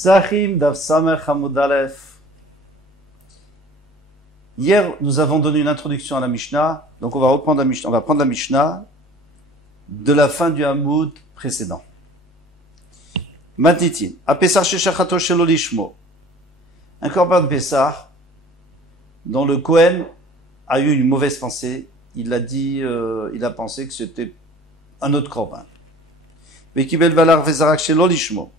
Psachim Daf Samech Hamud Aleph. Hier, nous avons donné une introduction à la Mishnah, donc on va reprendre la Mishnah, on va prendre la Mishnah de la fin du Hamoud précédent. Matitin, a Pesach Shechachato Shelo Lishmo. Un korban de Pesach, dont le Kohen a eu une mauvaise pensée, il a dit, il a pensé que c'était un autre korban. Vekibel Valar Vezarak Shelo Lishmo.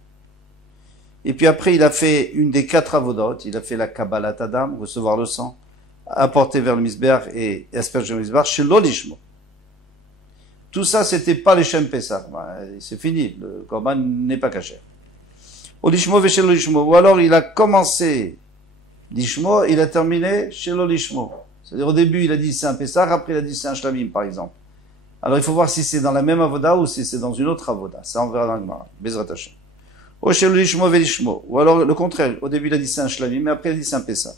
Et puis après, il a fait une des 4 avodot, il a fait la Kabbalat Adam, recevoir le sang, apporter vers le Misbeach et asperger le Misbeach, chez l'Olishmo. Tout ça, c'était pas les Shem Pesach. C'est fini, le Korban n'est pas caché. Olishmo ve chez l'Olishmo. Ou alors, il a commencé l'Ishmo, il a terminé chez l'Olishmo. C'est-à-dire, au début, il a dit c'est un Pesach, après il a dit c'est un Shlamim, par exemple. Alors, il faut voir si c'est dans la même avoda ou si c'est dans une autre avoda. Ça, on verra dans le Gemara. Bezrat Hashem. Ou alors le contraire, au début il a dit c'est un shlamim, mais après il a dit c'est un pesach.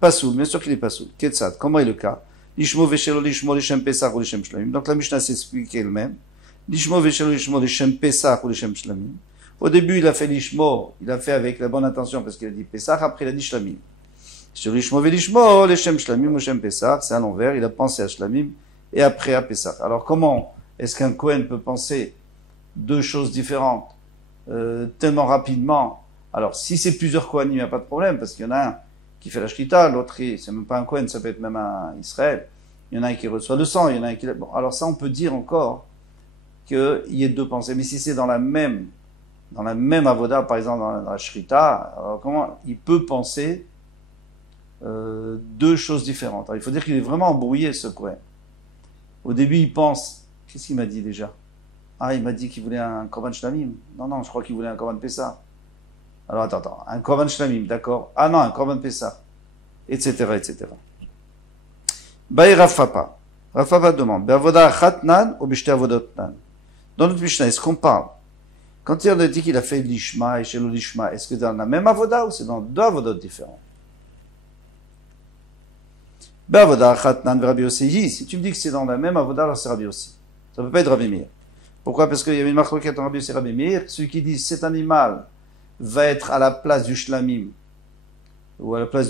Pasoul, bien sûr qu'il est pasoul. Ketzad, comment est le cas? Lishmo veshelo lishmo lishem pesach ou lishem shlamim. Donc la Mishnah s'explique elle-même. Lishmo veshelo lishmo lishem pesach ou lishem shlamim. Au début il a fait lishmo, il a fait avec la bonne intention parce qu'il a dit pesach, après il a dit shlamim. Sur lishmo velishmo lishem shlamim ou lishem pesach, c'est à l'envers, il a pensé à shlamim et après à pesach. Alors comment est-ce qu'un Kohen peut penser deux choses différentes tellement rapidement? Alors, si c'est plusieurs Kohanim, il n'y a pas de problème, parce qu'il y en a un qui fait la Shrita, l'autre, c'est même pas un Kohen, ça peut être même un Israël. Il y en a un qui reçoit le sang, il y en a un qui... Bon, alors ça, on peut dire encore qu'il y ait deux pensées. Mais si c'est dans la même avoda, par exemple, dans la Shrita, alors comment il peut penser deux choses différentes? Alors, il faut dire qu'il est vraiment embrouillé, ce Kohen. Au début, il pense... Qu'est-ce qu'il m'a dit déjà? Ah, il m'a dit qu'il voulait un korban shlamim. Non, je crois qu'il voulait un korban Pessah. Alors, attends, un korban shlamim, d'accord. Ah non, un korban Pessah. Etc., etc. Baï Rafapa. Rafapa demande, Be'avoda achatnan ou b'shte avodotnan. Dans notre Mishnah, est-ce qu'on parle? Quand il a dit qu'il a fait l'ishma et chez l'ishma, est-ce que c'est dans la même avoda ou c'est dans deux avodot différents? Be'avoda achatnan v'Rabbi Yossi. Si tu me dis que c'est dans la même avoda, alors c'est Rabbi Yossi. Ça ne peut pas être Rabbi Meir. Pourquoi? Parce qu'il y avait une marque en Rabbi Yossi et Rabbi Meir. Celui qui dit cet animal va être à la place du shlamim ou à la place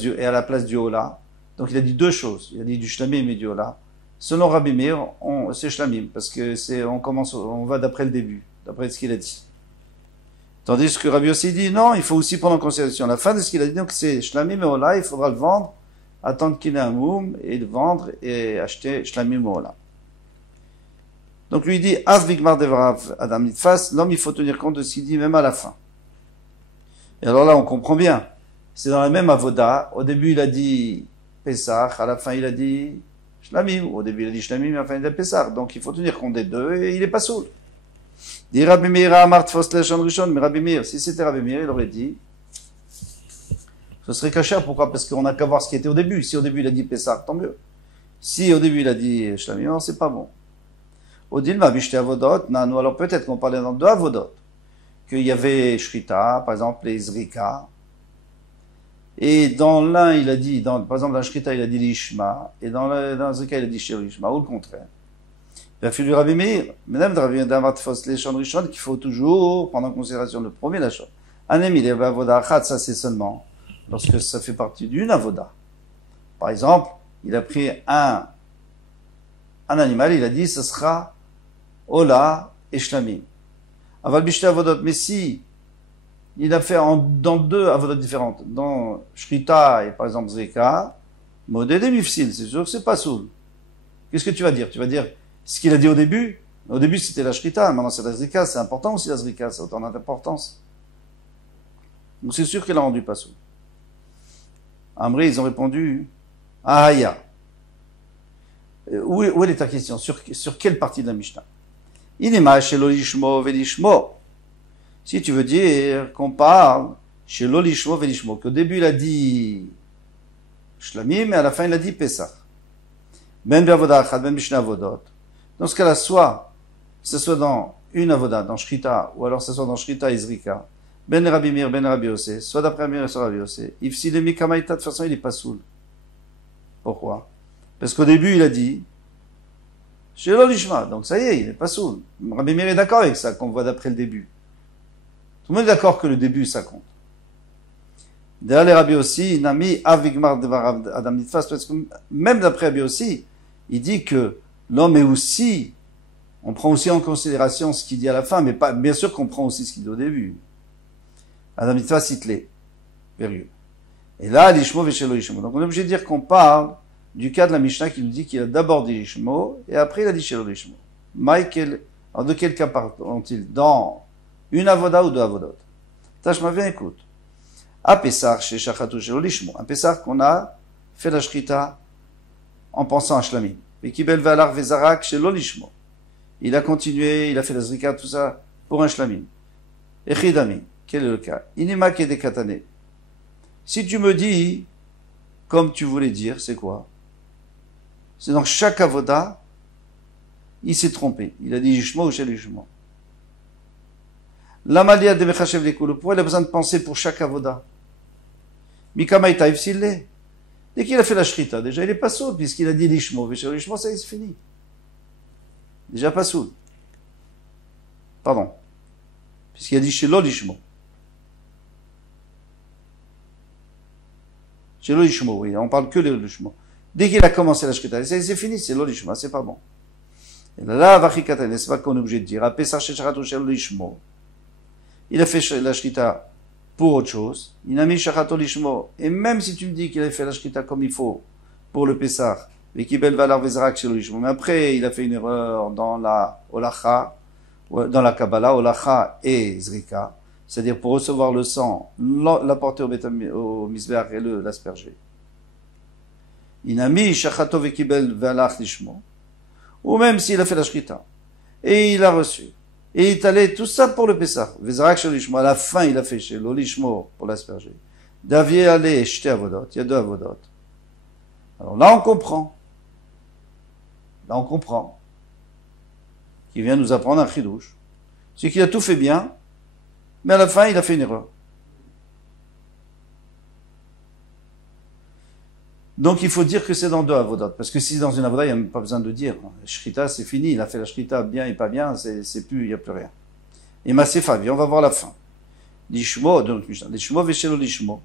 du hola. Donc il a dit deux choses. Il a dit du shlamim et du hola. Selon Rabbi Meir, c'est shlamim parce que on va d'après le début, d'après ce qu'il a dit. Tandis que Rabbi Yossi dit non, il faut aussi prendre en considération la fin de ce qu'il a dit. Donc c'est shlamim et hola. Il faudra le vendre, attendre qu'il ait un moum et le vendre et acheter shlamim et hola. Donc lui dit, Av Bigmar Devarav Adam Nitfas, l'homme il faut tenir compte de ce qu'il dit même à la fin. Et alors là on comprend bien, c'est dans la même avoda, au début il a dit Pesach, à la fin il a dit Shlamim, au début il a dit Shlamim, à la fin il a dit Pesach, donc il faut tenir compte des deux et il est pas sourd. Dit Rabbi Meir Amart Fosleshon Rishon, mais Rabbi Meir, si c'était Rabbi Meir, il aurait dit, ce serait caché, pourquoi? Parce qu'on n'a qu'à voir ce qui était au début, si au début il a dit Pesach, tant mieux. Si au début il a dit Shlamim, non, c'est pas bon. Odilma bishte avodot, non, alors peut-être qu'on parlait dans deux avodot, qu'il y avait Shrita, par exemple les Zrika, et dans l'un il a dit, par exemple dans Shrita il a dit l'Ishma, et dans Zrika il a dit Shirishma, ou le contraire. Il a fait du Rabbi Meir, même Rabbi Damat Fos les Shon Rishon, qu'il faut toujours prendre en considération le premier la chose. Anem il y avait avoda achat, ça c'est seulement lorsque ça fait partie d'une avoda. Par exemple, il a pris un animal, il a dit ce sera Ola et Shlamim. Aval bishte avodot, mais si il a fait dans deux avodot différentes, dans Shrita et par exemple Zrika, modèle et mifsil, c'est sûr que c'est pas soul. Qu'est-ce que tu vas dire? Tu vas dire ce qu'il a dit au début. Au début c'était la Shrita, maintenant c'est la Zrika, c'est important aussi la Zrika, ça a autant d'importance. Donc c'est sûr qu'il a rendu pas soul. Amré, ils ont répondu, Ahaya. Où est ta question? Sur quelle partie de la Mishnah? Inema shelo lishmo velishmo. Si tu veux dire qu'on parle shelo lishmo velishmo, qu'au début il a dit shlamim, mais à la fin il a dit pesach. Ben be'avoda achad, ben b'shne avodot. Dans ce cas-là, soit que ce soit dans une avoda, dans Shrita, ou alors que ce soit dans Shrita et Zrika, ben Rabbi Meir, ben Rabbi Yossi, soit d'après Meir, soit Rabbi Yossi. Ifsi le mikamaita, de toute façon il est pas soul. Pourquoi? Parce qu'au début il a dit chez l'Olishma, donc ça y est, il n'est pas sourd. Rabbi Meir est d'accord avec ça, qu'on voit d'après le début. Tout le monde est d'accord que le début, ça compte. Derrière les Rabbi aussi, il a mis Avigmar Devar Adam Nitfas, parce que même d'après Rabbi aussi, il dit que l'homme est aussi, on prend aussi en considération ce qu'il dit à la fin, mais pas, bien sûr qu'on prend aussi ce qu'il dit au début. Adam Nitfas Hitlé, virgule. Et là, l'Ishmo Veshelo Ishmo. Donc on est obligé de dire qu'on parle du cas de la Mishnah qui nous dit qu'il a d'abord dit Ishmo, et après il a dit Shelo Ishmo. Michael, alors de quel cas parle-t-il? Dans une avoda ou deux avodot? Tashma, viens, écoute. À Pessar, chez Shachatou Shelo Ishmo. Un Pessar qu'on a fait la Shrita en pensant à Shlamim. Et Kibel Valar Vezarak Shelo Ishmo. Il a continué, il a fait la Zrika, tout ça, pour un Shlamim. Echidami. Quel est le cas? Inima Kede Katane. Si tu me dis, comme tu voulais dire, c'est quoi? C'est dans chaque avoda, il s'est trompé. Il a dit Ishmo ou Shel Ishmo. L'amalia de Mechachev Lekulu. Pourquoi il a besoin de penser pour chaque avoda? Mikama Taïf s'il l'est. Dès qu'il a fait la Shrita, déjà il est pas sourd, puisqu'il a dit l'Ishmo. Shel Ishmo, ça y est, c'est fini. Déjà pas sourd. Pardon. Puisqu'il a dit Shelo l'Ishmo. Chez l'Olishmo, oui, on parle que de l'Olishmo. Dès qu'il a commencé la Shrita, c'est fini, c'est l'Olishmo, c'est pas bon. Et là, Vachikatan, c'est pas qu'on est obligé de dire, Pesach Shecharato chez l'Olishmo. Il a fait la Shrita pour autre chose. Il a mis Shecharato l'Olishmo. Et même si tu me dis qu'il a fait la Shrita comme il faut, pour le Pesach, et qu'il bel valar vezarak chez l'Olishmo, mais après, il a fait une erreur dans la Olacha, dans la Kabbalah, Olacha et Zrika. C'est-à-dire pour recevoir le sang, l'apporter au misbeach et l'asperger. Inami, shachato vekibel ve'alach lishmo. Ou même s'il a fait la shrita. Et il a reçu. Et il est allé, tout ça pour le Pessah. Vezarak shel lishmo. À la fin, il a fait chez l'olishmo pour l'asperger. Davier allé jeter avodot. Il y a deux avodot. Alors là, on comprend. Là, on comprend. Qu'il vient nous apprendre un chidouche. C'est qu'il a tout fait bien. Mais à la fin, il a fait une erreur. Donc, il faut dire que c'est dans deux avodot. Parce que si dans une avoda, il n'y a même pas besoin de dire. Shrita, c'est fini. Il a fait la shrita bien et pas bien. C'est plus, il n'y a plus rien. Et Masefa, on va voir la fin. Lishmo, donc, Lishmo, Veshelo, Lishmo.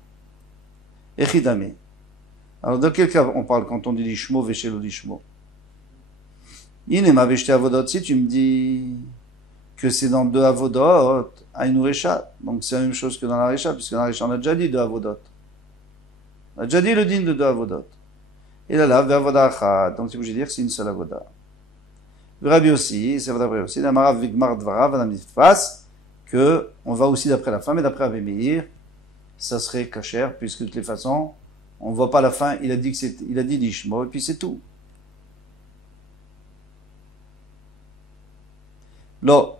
Echidame. Alors, dans quel cas on parle quand on dit Lishmo, Veshelo, Lishmo? Inema, Veshte avodot. Si tu me dis que c'est dans deux avodot, à une recha. Donc c'est la même chose que dans la recha, puisque dans la recha on a déjà dit deux avodot. On a déjà dit le din de deux avodot. Et là, avoda achad. Donc c'est obligé de dire que c'est une seule avoda. Rabbi aussi, c'est vrai aussi, d'amarav vigmar dvarav, adam nitfas, que on va aussi d'après la fin, mais d'après Rabbi Meir, ça serait kasher, puisque de toutes les façons, on voit pas la fin, il a dit l'ishmo, et puis c'est tout. Non.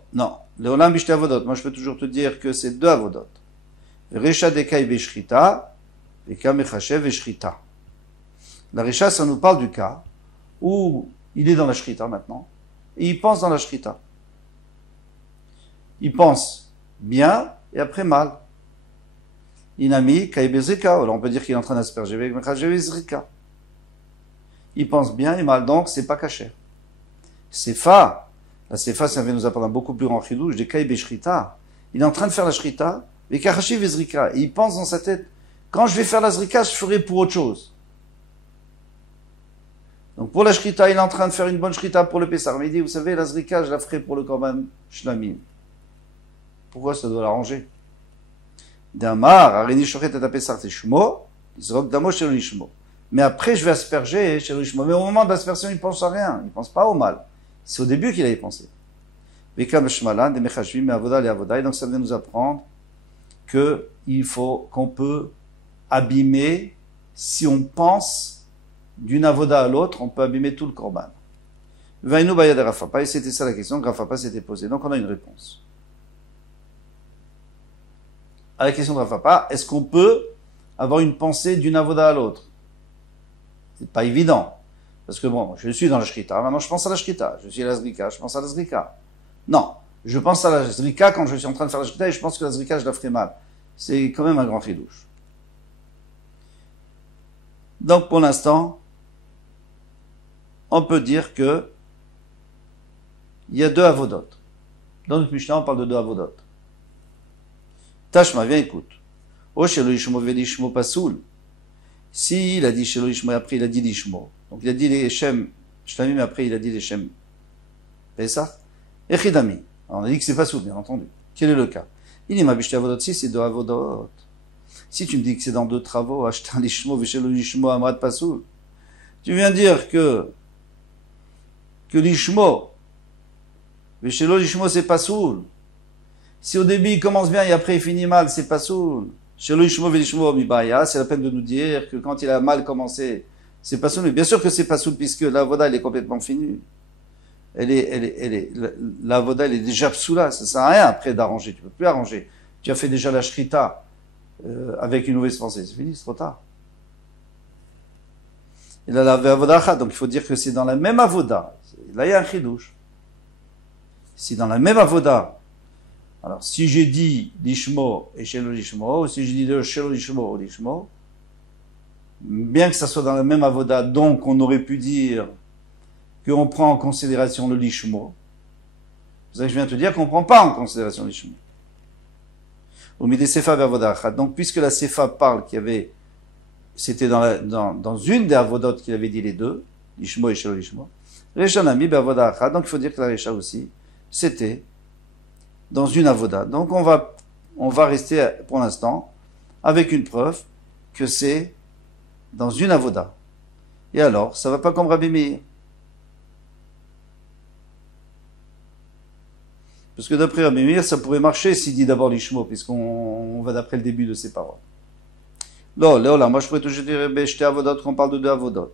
Leolam bishte avodot. Moi, je peux toujours te dire que c'est deux avodot. Recha dekai beshrita, veka mechachev beshrita. La recha, ça nous parle du cas où il est dans la shrita maintenant, et il pense dans la shrita. Il pense bien, et après mal. Inami, kai bezrika. Alors, on peut dire qu'il est en train d'asperger avec mechachev bezrika. Il pense bien et mal, donc c'est pas caché. C'est fa. La Sefa, ça vient nous apprendre un beaucoup plus grand chidouche, des Kaïbe Shrita. Il est en train de faire la Shrita, et Karashi Vezrika. Et il pense dans sa tête, quand je vais faire la Zrika, je ferai pour autre chose. Donc pour la Shrita, il est en train de faire une bonne Shrita pour le Pessar. Mais il dit, vous savez, la Zrika, je la ferai pour le Korban Shlamim. Pourquoi ça doit l'arranger? Damar, Areni Shochet et Pessar Teshmo, Izrok Damo chez l'Ishmo. Mais après, je vais asperger chez l'Ishmo. Mais au moment de l'aspersion, il pense à rien. Il pense pas au mal. C'est au début qu'il avait pensé. Et donc ça vient nous apprendre qu'on peut abîmer, si on pense d'une avoda à l'autre, on peut abîmer tout le korban. Et c'était ça la question que Rafapa s'était posée. Donc on a une réponse. À la question de Rafapa, est-ce qu'on peut avoir une pensée d'une avoda à l'autre? C'est pas évident. Parce que bon, je suis dans la Shrita, maintenant je pense à la Shrita. Je suis à la Zrika, je pense à la Zrika. Non, je pense à la Zrika quand je suis en train de faire la Shrita et je pense que la Zrika, je la ferai mal. C'est quand même un grand chidouche. Donc pour l'instant, on peut dire que il y a deux avodot. Dans notre Mishnah, on parle de deux avodot. Tashma, viens écoute. Oh, shelo lishmo velishmo pasoul. Si il a dit shelo lishmo et après il a dit lishmo. Donc il a dit les Shem Shlamim mais après il a dit les Shem Pesach. Echidami. Alors on a dit que c'est pasoul, bien entendu. Quel est le cas? Il m'a bishte avodot si c'est deux avodot. Si tu me dis que c'est dans deux travaux, acheter un lishmo veshelo lishmo amrad pasoul. Tu viens dire que lishmo veshelo lishmo c'est pasoul. Si au début il commence bien et après il finit mal, c'est pasoul. Shelo lishmo velishmo mibaya, c'est la peine de nous dire que quand il a mal commencé, c'est pasoul. Mais bien sûr que c'est pasoul puisque la voda elle est complètement finie. La voda elle est déjà psoula, ça sert à rien après d'arranger, tu peux plus arranger. Tu as fait déjà la shrita avec une mauvaise pensée, c'est fini, c'est trop tard. Il a la avoda, donc il faut dire que c'est dans la même avoda. Là il y a un chidouche. Si dans la même avoda, alors si j'ai dit lishmo et shelo lishmo, ou si j'ai dit shelo lishmo ou lishmo, bien que ça soit dans la même avoda, donc on aurait pu dire qu'on prend en considération le lishmo. C'est ça que je viens de te dire qu'on ne prend pas en considération le lishmo. Donc puisque la sefa parle qu'il y avait, c'était dans une des avodot qu'il avait dit les deux, lishmo et shelo lishmo, reshanami be'avoda achat, donc il faut dire que la resha aussi, c'était dans une avoda. Donc on va rester pour l'instant avec une preuve que c'est dans une avoda. Et alors, ça va pas comme Rabbi Meir. Parce que d'après Rabbi Meir, ça pourrait marcher s'il dit d'abord l'ishmo, puisqu'on va d'après le début de ses paroles. Là, moi je pourrais toujours dire, j'étais avodot, qu'on parle de deux avodot.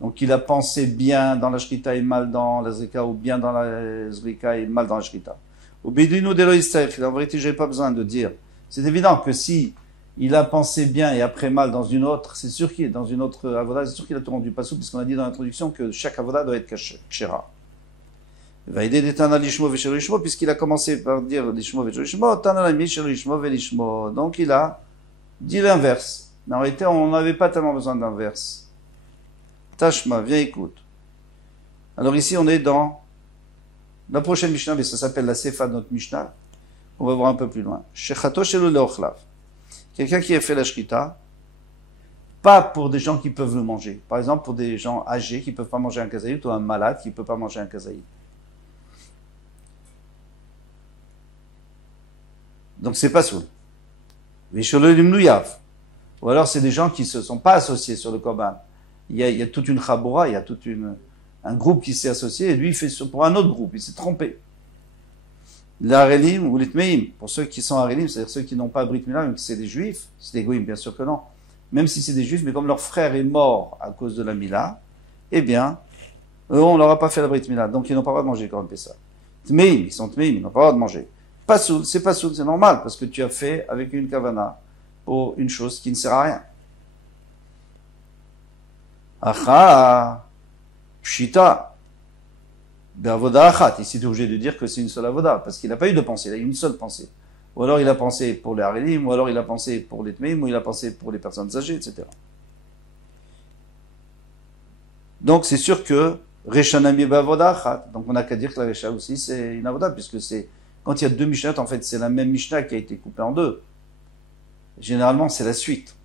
Donc il a pensé bien dans la shrita et mal dans la zrika, ou bien dans la zrika et mal dans la shrita. Au bidinu de l'oïstaïf, en vérité, j'ai pas besoin de dire. C'est évident que si il a pensé bien et après mal dans une autre, c'est sûr qu'il est dans une autre avoda, c'est sûr qu'il a tout rendu pasoul, puisqu'on a dit dans l'introduction que chaque avoda doit être kshera. Il va aider des tana lishmo veshelo lishmo, puisqu'il a commencé par dire lishmo veshelo lishmo, tana lami shelo lishmo velishmo. Donc il a dit l'inverse. Mais en réalité, on n'avait pas tellement besoin d'inverse. Tashma, viens écoute. Alors ici, on est dans la prochaine Mishnah, mais ça s'appelle la Sefa de notre Mishnah. On va voir un peu plus loin. Shechato shelo leochlav. Quelqu'un qui a fait la shrita, pas pour des gens qui peuvent le manger. Par exemple, pour des gens âgés qui ne peuvent pas manger un kazaït, ou un malade qui ne peut pas manger un kazaït. Donc c'est pas soul. Veshelo limnuyav. Ou alors c'est des gens qui ne se sont pas associés sur le korban. Il y a toute une chabora, il y a un groupe qui s'est associé, et lui il fait pour un autre groupe, il s'est trompé. L'Arelim ou l'Itmeim, pour ceux qui sont Arelim, c'est-à-dire ceux qui n'ont pas Brit Mila, même si c'est des Juifs, c'est des Goïm, bien sûr que non. Même si c'est des Juifs, mais comme leur frère est mort à cause de la Mila, eh bien, eux, on leur a pas fait la Brit Mila, donc ils n'ont pas le droit de manger quand on fait ça. Tmeim, ils sont Tmeim, ils n'ont pas le droit de manger. Pasoul, c'est normal, parce que tu as fait avec une kavana pour une chose qui ne sert à rien. Acha, pshita, be'avoda achat. Ici, tu es obligé de dire que c'est une seule avoda, parce qu'il n'a pas eu de pensée, il a eu une seule pensée. Ou alors il a pensé pour les harelim, ou alors il a pensé pour les tmeim, ou il a pensé pour les personnes âgées, etc. Donc c'est sûr que reshanami be'avoda achat. Donc on n'a qu'à dire que la resha aussi c'est une avoda, puisque c'est, quand il y a deux mishnah, en fait c'est la même mishnah qui a été coupée en deux. Généralement c'est la suite.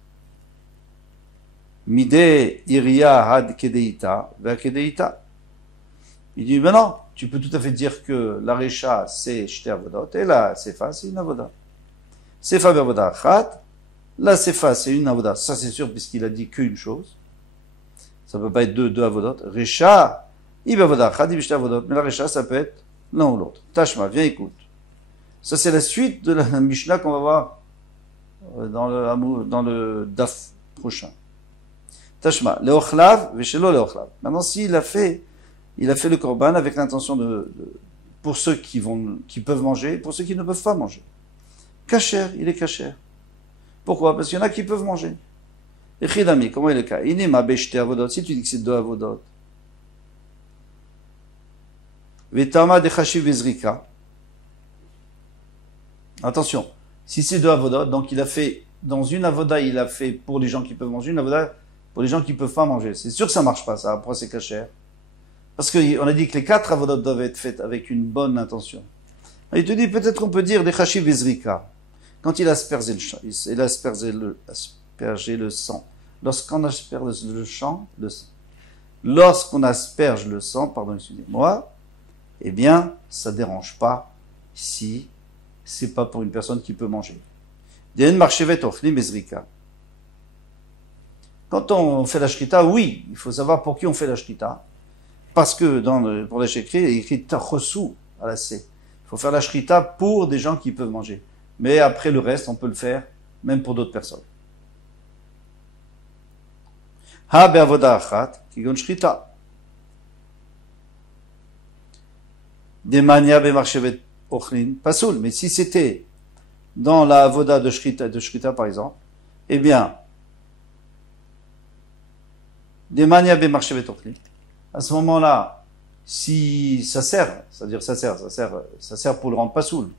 Mide iria had kedeita, va kedeita. Il dit, ben non, tu peux tout à fait dire que la recha c'est shte avodot, et la sefa c'est une avoda. Sefa be'avoda achat, la sefa c'est une avoda, ça c'est sûr puisqu'il a dit qu'une chose. Ça peut pas être deux avodot. Recha, i be'avoda achat, i shte avodot, mais la recha ça peut être l'un ou l'autre. Tashma, viens écoute. Ça c'est la suite de la Mishnah qu'on va voir dans le daf prochain. Tashma, leochlav, veshelo leochlav. Maintenant, s'il a fait le korban avec l'intention pour ceux qui peuvent manger, pour ceux qui ne peuvent pas manger. Kacher, il est kacher. Pourquoi? Parce qu'il y en a qui peuvent manger. Et chidami, comment est le cas? Inima beshte avodot, si tu dis que c'est deux avodot. Vetama de chashiv vezrika. Attention, si c'est deux avodot, donc il a fait, dans une avoda, il a fait pour les gens qui peuvent manger, une avoda pour les gens qui peuvent pas manger. C'est sûr que ça marche pas, ça, après c'est kacher. Parce qu'on a dit que les 4 avodot doivent être faites avec une bonne intention. Il te dit, peut-être qu'on peut dire des chashiv vezrika. Quand il a aspergé le sang, lorsqu'on asperge le sang, pardon, excusez-moi, eh bien, ça ne dérange pas si c'est pas pour une personne qui peut manger. Quand on fait la shrita, oui, il faut savoir pour qui on fait la shrita. Parce que pour les écrits, il est écrit tachosu à la C. Il faut faire la shrita pour des gens qui peuvent manger. Mais après le reste, on peut le faire même pour d'autres personnes. Ha be'avoda achat, kigon shrita. Demania be'marchevet ochlin, pasoul. Mais si c'était dans la avoda de shrita par exemple, eh bien, demania be'marchevet ochlin, à ce moment-là, si ça sert, c'est-à-dire ça sert pour le rendre pasoul.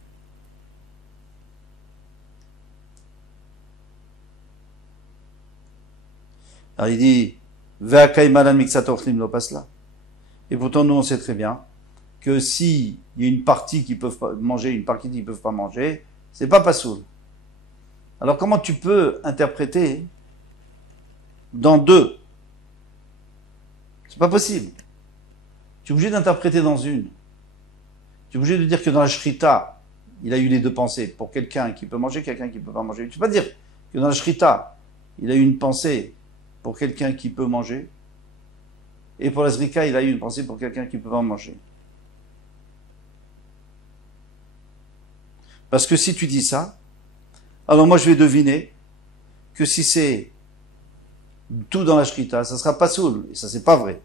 Alors il dit, et pourtant nous on sait très bien que si il y a une partie qui peuvent manger, une partie qui ne peuvent pas manger, c'est pas pasoul. Alors comment tu peux interpréter dans deux? C'est pas possible. Tu es obligé d'interpréter dans une. Tu es obligé de dire que dans la shrita, il a eu les deux pensées. Pour quelqu'un qui peut manger, quelqu'un qui ne peut pas manger. Tu ne peux pas dire que dans la shrita, il a eu une pensée pour quelqu'un qui peut manger. Et pour la zrika, il a eu une pensée pour quelqu'un qui ne peut pas manger. Parce que si tu dis ça, alors moi je vais deviner que si c'est tout dans la shrita, ça sera pas soul. Et ça, c'est pas vrai.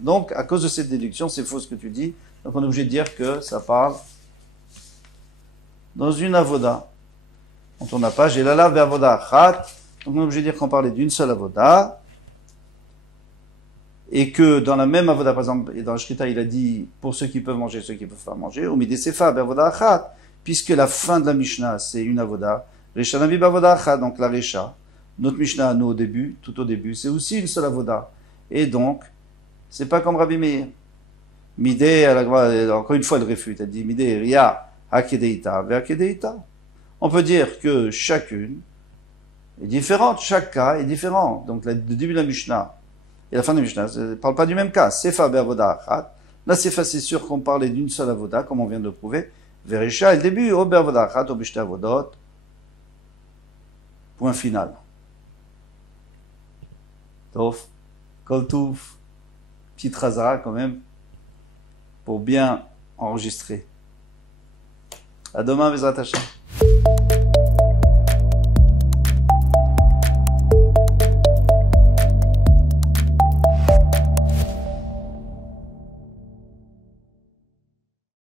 Donc, à cause de cette déduction, c'est faux ce que tu dis. Donc, on est obligé de dire que ça parle dans une avoda. On tourne la page. Et là, avoda achat. Donc, on est obligé de dire qu'on parlait d'une seule avoda. Et que dans la même avoda, par exemple, et dans le shrita, il a dit pour ceux qui peuvent manger, ceux qui ne peuvent pas manger. Ou midesefa, avoda achat. Puisque la fin de la Mishnah, c'est une avoda. Resha navi avoda achat. Donc, la Resha. Notre Mishnah, nous, tout au début, c'est aussi une seule avoda. Et donc, c'est pas comme Rabbi Meir. Midé, encore une fois, elle réfute. Elle dit, Midé, Ria, Hakedeita, Vehakedeita. On peut dire que chacune est différente, chaque cas est différent. Donc, le début de la Mishnah et la fin de la Mishnah ne parlent pas du même cas. Sefa be'avoda achat. Là, Sefa, c'est sûr qu'on parlait d'une seule avoda, comme on vient de le prouver. Verisha, le début, o be'avoda achat, o b'shte avodot. Point final. Tof, Koltouf, petite razara quand même, pour bien enregistrer. À demain, Bezrat Hashem.